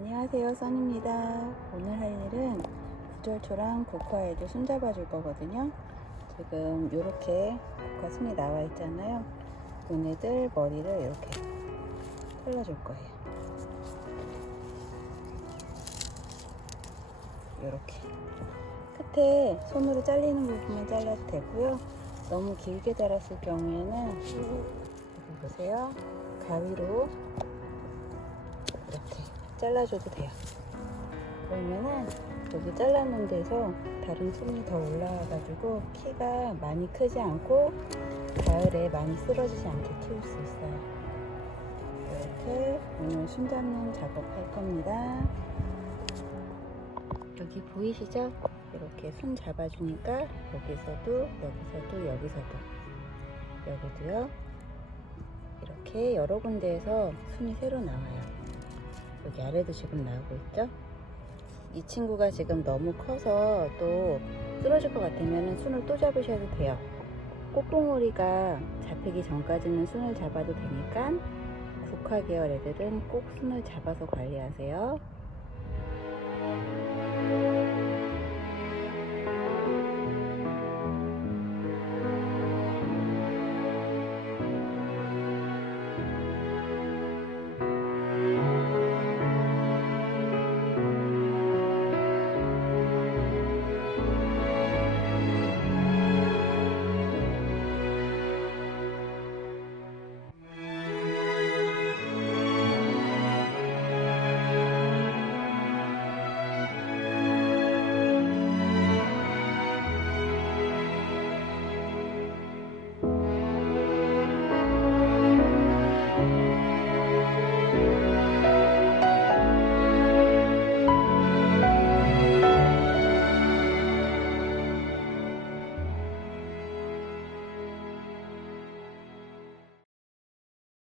안녕하세요 써니입니다. 오늘 할 일은 구절초랑 국화에도 손 잡아 줄 거거든요. 지금 이렇게 국화 순이 나와 있잖아요. 얘네들 머리를 이렇게 잘라줄 거예요. 이렇게. 끝에 손으로 잘리는 부분만 잘라도 되고요. 너무 길게 자랐을 경우에는 여기 보세요. 가위로 잘라줘도 돼요. 그러면은 여기 잘랐는 데서 다른 순이 더 올라와가지고 키가 많이 크지 않고 가을에 많이 쓰러지지 않게 키울 수 있어요. 이렇게 오늘 순 잡는 작업할 겁니다. 여기 보이시죠? 이렇게 순 잡아주니까 여기서도 여기서도 여기서도 여기도요. 이렇게 여러 군데에서 순이 새로 나와요. 여기 아래도 지금 나오고 있죠? 이 친구가 지금 너무 커서 또 쓰러질 것 같으면 순을 또 잡으셔도 돼요. 꽃봉오리가 잡히기 전까지는 순을 잡아도 되니까 국화 계열 애들은 꼭 순을 잡아서 관리하세요.